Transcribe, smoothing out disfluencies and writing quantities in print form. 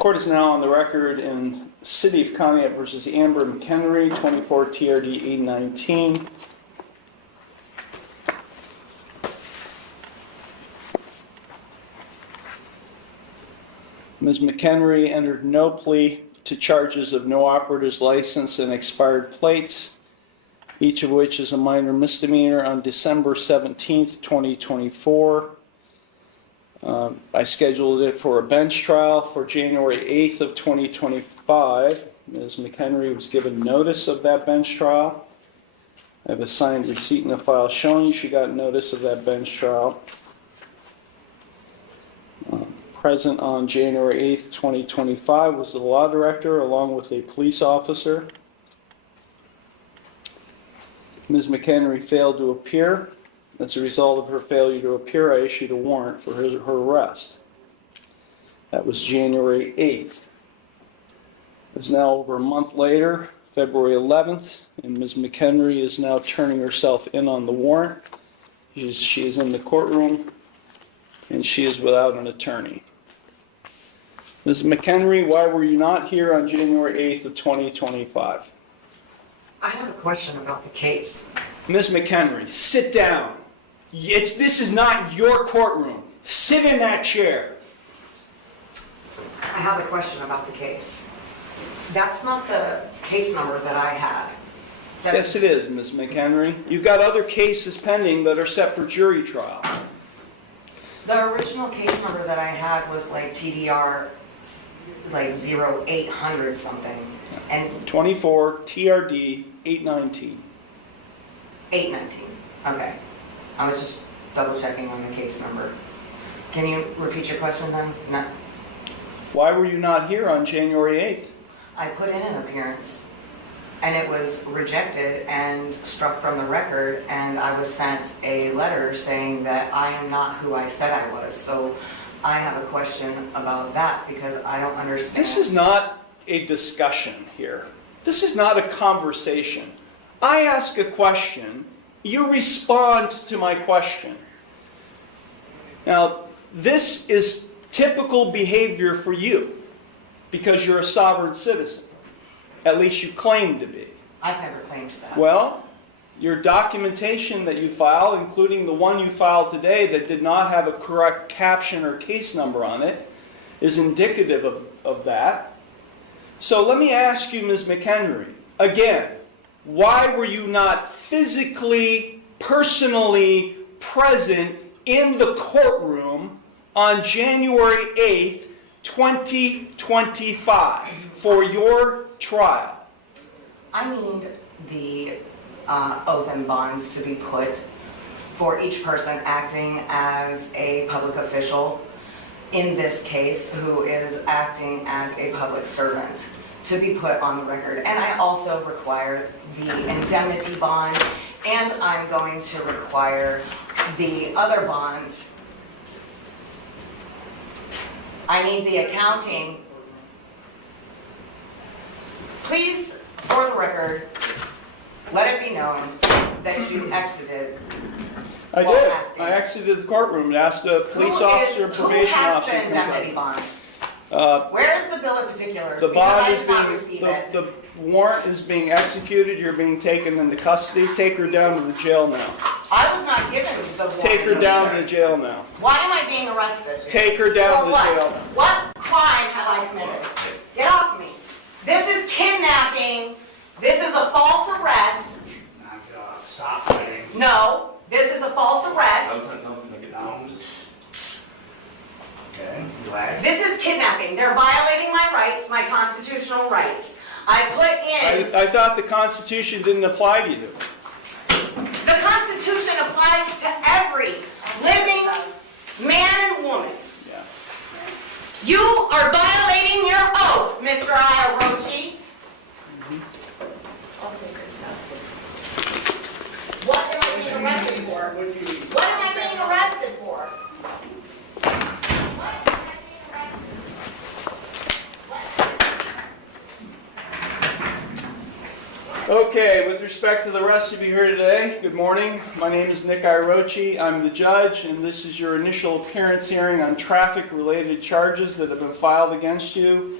Court is now on the record in City of Conneaut versus Amber McHenry, 24 TRD 819. Ms. McHenry entered no plea to charges of no operator's license and expired plates, each of which is a minor misdemeanor, on December 17th, 2024. I scheduled it for a bench trial for January 8th of 2025. Ms. McHenry was given notice of that bench trial. I have a signed receipt in the file showing she got notice of that bench trial. Present on January 8th, 2025 was the law director along with a police officer. Ms. McHenry failed to appear. As a result of her failure to appear, I issued a warrant for her arrest. That was January 8th. It's now over a month later, February 11th, and Ms. McHenry is now turning herself in on the warrant. She is in the courtroom, and she is without an attorney. Ms. McHenry, why were you not here on January 8th of 2025? I have a question about the case. Ms. McHenry, sit down. This is not your courtroom. Sit in that chair. I have a question about the case. That's not the case number that I had. Yes, it is, Ms. McHenry. You've got other cases pending that are set for jury trial. The original case number that I had was like TDR, like 0800 something. And 24 TRD 819. 819. Okay. I was just double checking on the case number. Can you repeat your question then? No. Why were you not here on January 8th? I put in an appearance and it was rejected and struck from the record, and I was sent a letter saying that I am not who I said I was. So I have a question about that because I don't understand. This is not a discussion here. This is not a conversation. I ask a question, you respond to my question. Now, this is typical behavior for you because you're a sovereign citizen. At least you claim to be. I've never claimed that. Well, your documentation that you file, including the one you filed today that did not have a correct caption or case number on it, is indicative of that. So let me ask you, Ms. McHenry, again, why were you not physically, personally present in the courtroom on January 8th, 2025 for your trial? I need the oath and bonds to be put for each person acting as a public official in this case who is acting as a public servant to be put on the record. And I also require the indemnity bond, and I'm going to require the other bonds. I need the accounting. Please, for the record, let it be known that you exited. I did. I exited the courtroom and asked a police officer, probation officer. Who has the indemnity bond? Where's the bill of particulars? The bond is being, the warrant is being executed. You're being taken into custody. Take her down to the jail now. I was not given the warrant. Take her down to the jail now. Why am I being arrested? Take her down to the jail. What crime have I committed? Get off me. This is kidnapping. This is a false arrest. Stop fighting. No, this is a false arrest. No, get down. Okay, relax. This is kidnapping. They're violating my rights, my constitutional rights. I put in... I thought the Constitution didn't apply to you. The Constitution applies to every living man and woman. Yeah. You are violating your oath, Mr. Iarocci. I'll take her stuff. What am I being arrested for? What am I being arrested for? Okay, with respect to the rest of you here today, good morning. My name is Nick Iarocci. I'm the judge, and this is your initial appearance hearing on traffic-related charges that have been filed against you.